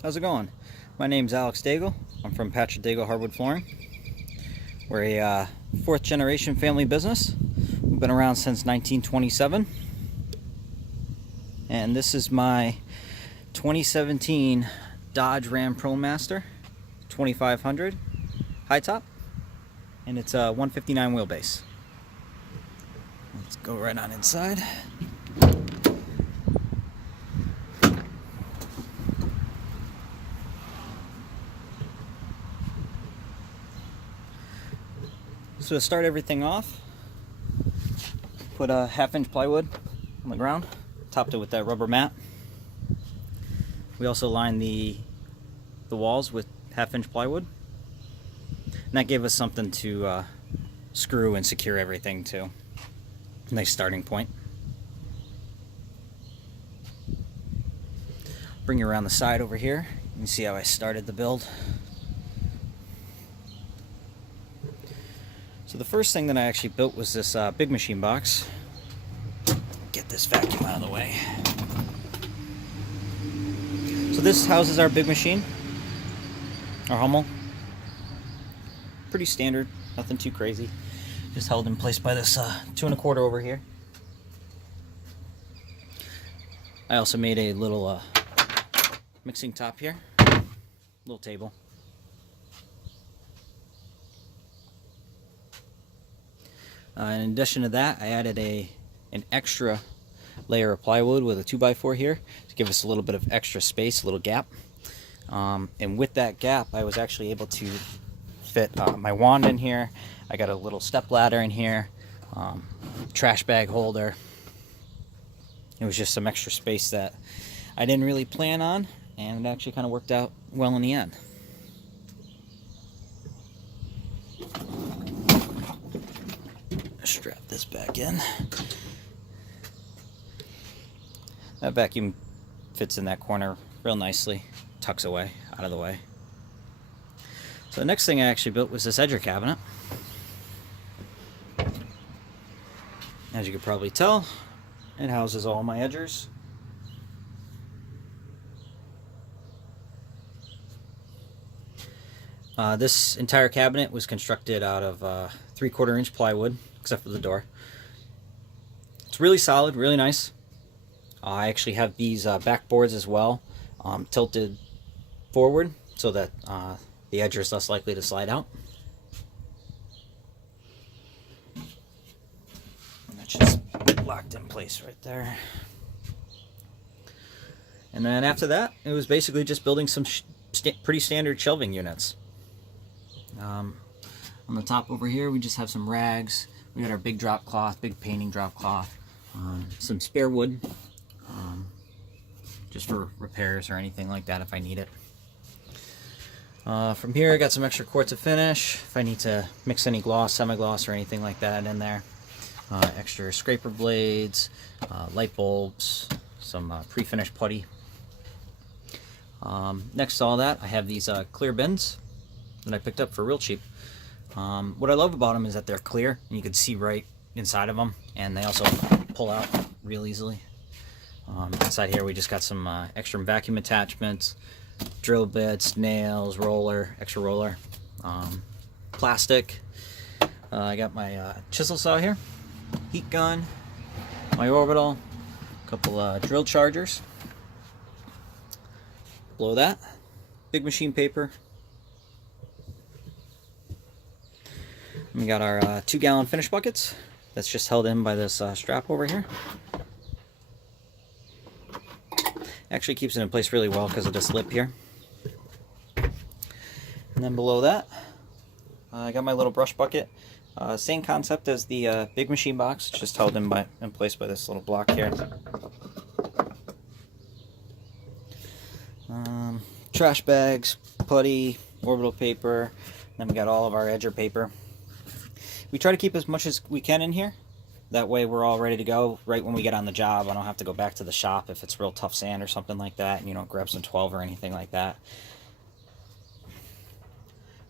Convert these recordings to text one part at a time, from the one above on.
How's it going? My name's Alex Daigle. I'm from Daigle Hardwood Flooring. We're a fourth generation family business. We've been around since 1927. And this is my 2017 Dodge Ram ProMaster 2500 high top. And it's a 159 wheelbase. Let's go right on inside. So to start everything off, put a 1/2-inch plywood on the ground, topped it with that rubber mat. We also lined the walls with 1/2-inch plywood, and that gave us something to screw and secure everything to. Nice starting point. Bring you around the side over here. You can see how I started the build. So the first thing that I actually built was this big machine box. Get this vacuum out of the way. So this houses our big machine, our Hummel. Pretty standard, nothing too crazy. Just held in place by this 2 1/4 over here. I also made a little mixing top here, little table. In addition to that, I added an extra layer of plywood with a 2x4 here to give us a little bit of extra space, a little gap. And with that gap, I was actually able to fit my wand in here. I got a little step ladder in here, trash bag holder. It was just some extra space that I didn't really plan on, and it actually kind of worked out well in the end. Strap this back in. That vacuum fits in that corner real nicely, tucks away, out of the way. So the next thing I actually built was this edger cabinet. As you can probably tell, it houses all my edgers. This entire cabinet was constructed out of 3/4 inch plywood, except for the door. It's really solid, really nice. I actually have these backboards as well, tilted forward so that the edger is less likely to slide out. And that's just locked in place right there. And then after that, it was basically just building some pretty standard shelving units. On the top over here, we just have some rags. We got our big drop cloth, big painting drop cloth, some spare wood, just for repairs or anything like that if I need it. From here, I got some extra quartz of finish if I need to mix any gloss, semi-gloss, or anything like that in there. Extra scraper blades, light bulbs, some pre-finished putty. Next to all that, I have these clear bins that I picked up for real cheap. What I love about them is that they're clear and you can see right inside of them, and they also pull out real easily. Inside here we just got some extra vacuum attachments, drill bits, nails, roller, extra roller, plastic. I got my chisel saw here, heat gun, my orbital, a couple drill chargers. Below that, big machine paper. We got our 2-gallon finish buckets. That's just held in by this strap over here. Actually keeps it in place really well because of this lip here. And then below that, I got my little brush bucket. Same concept as the big machine box, just held in place by this little block here. Trash bags, putty, orbital paper. Then we got all of our edger paper. We try to keep as much as we can in here. That way we're all ready to go right when we get on the job. I don't have to go back to the shop if it's real tough sand or something like that, and you don't grab some 12 or anything like that.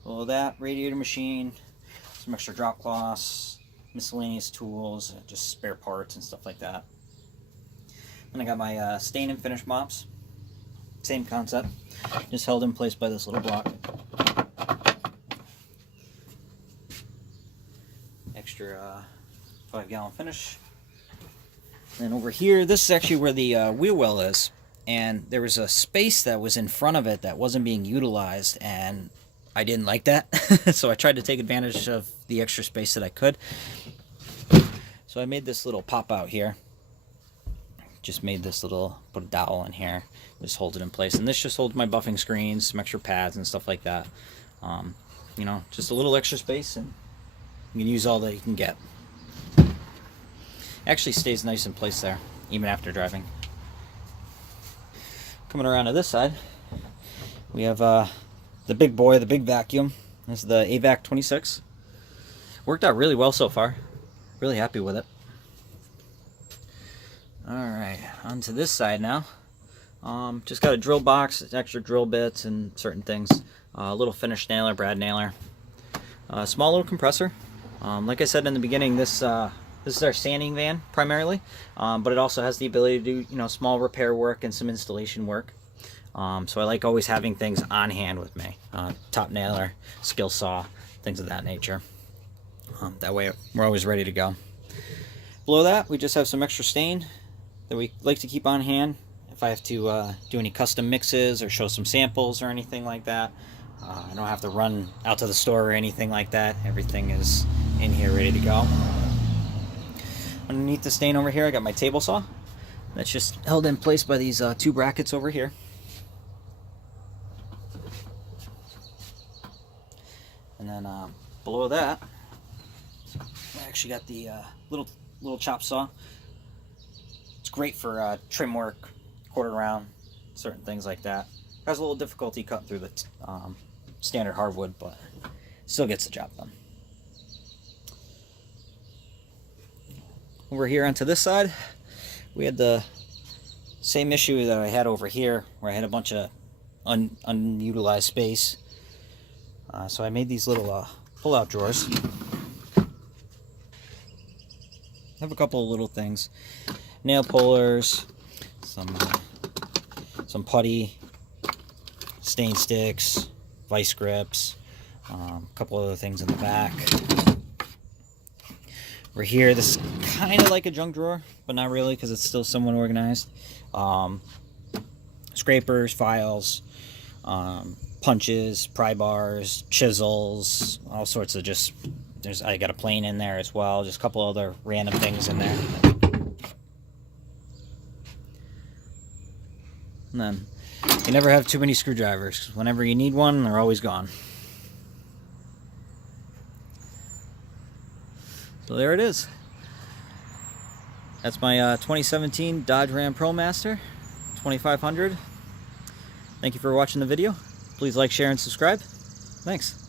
Below that, radiator machine, some extra drop cloths, miscellaneous tools, just spare parts and stuff like that. Then I got my stain and finish mops. Same concept, just held in place by this little block. Extra 5-gallon finish. And over here, this is actually where the wheel well is. And there was a space that was in front of it that wasn't being utilized, and I didn't like that. So I tried to take advantage of the extra space that I could. So I made this little pop out here. Just made this little, put a dowel in here, just hold it in place. And this just holds my buffing screens, some extra pads and stuff like that. You know, just a little extra space, and you can use all that you can get. Actually stays nice in place there, even after driving. Coming around to this side, we have the big boy, the big vacuum. This is the AVAC 26. Worked out really well so far. Really happy with it. Alright, onto this side now. Just got a drill box, extra drill bits and certain things. A little finish nailer, brad nailer. Small little compressor. Like I said in the beginning, this is our sanding van primarily, but it also has the ability to do, you know, small repair work and some installation work. So I like always having things on hand with me. Top nailer, skill saw, things of that nature. That way we're always ready to go. Below that, we just have some extra stain that we like to keep on hand if I have to do any custom mixes or show some samples or anything like that. I don't have to run out to the store or anything like that. Everything is in here ready to go. Underneath the stain over here, I got my table saw. That's just held in place by these two brackets over here. And then below that, I actually got the little chop saw. It's great for trim work, quarter round, certain things like that. Has a little difficulty cutting through the standard hardwood, but still gets the job done. Over here onto this side, we had the same issue that I had over here, where I had a bunch of unutilized space. So I made these little pull-out drawers. I have a couple of little things: nail pullers, some putty, stain sticks, vice grips, a couple other things in the back. Over here, this is kind of like a junk drawer, but not really, because it's still somewhat organized. Scrapers, files, punches, pry bars, chisels, all sorts of just, I got a plane in there as well, just a couple other random things in there. And then, you never have too many screwdrivers, 'cause whenever you need one, they're always gone. So there it is. That's my 2017 Dodge Ram ProMaster 2500. Thank you for watching the video. Please like, share, and subscribe. Thanks.